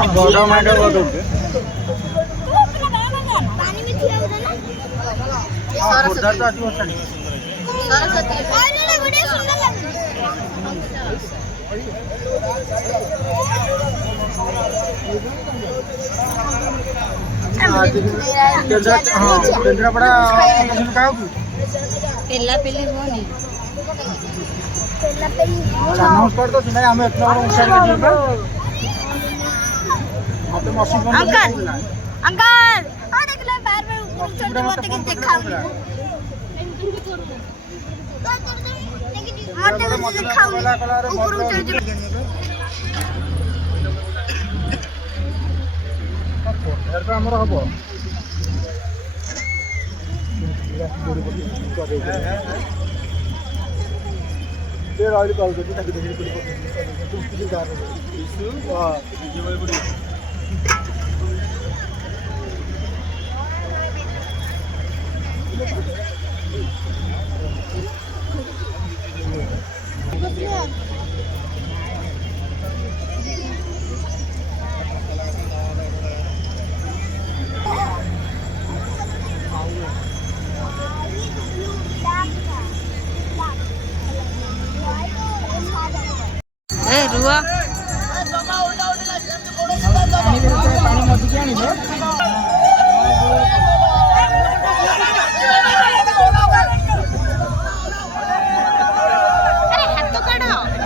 बड़ा माइंड हो तो पानी में थिया उधर ना उधर तो आती होता नहीं सरस्वती अरे रे बड़े सुंदर लग केंद्रापड़ा का पेला पेली होनी पेला पेली नमस्कार तो सुनाई हमें इतना बड़ा ऊंचा कर दिया मतलब मशीन बंद अंकल अंकल और देख ले पैर में ऊपर चढ़ जाते कि देखा मत देखा ऊपर चढ़ जा यार तो हमरा हबो तेरा आइल कॉल करती ताकि देखिए कुछ किसी का इशू हां ये वाली बड़ी रुआ पानी मत क्या नहीं है अरे हाथ तो काढो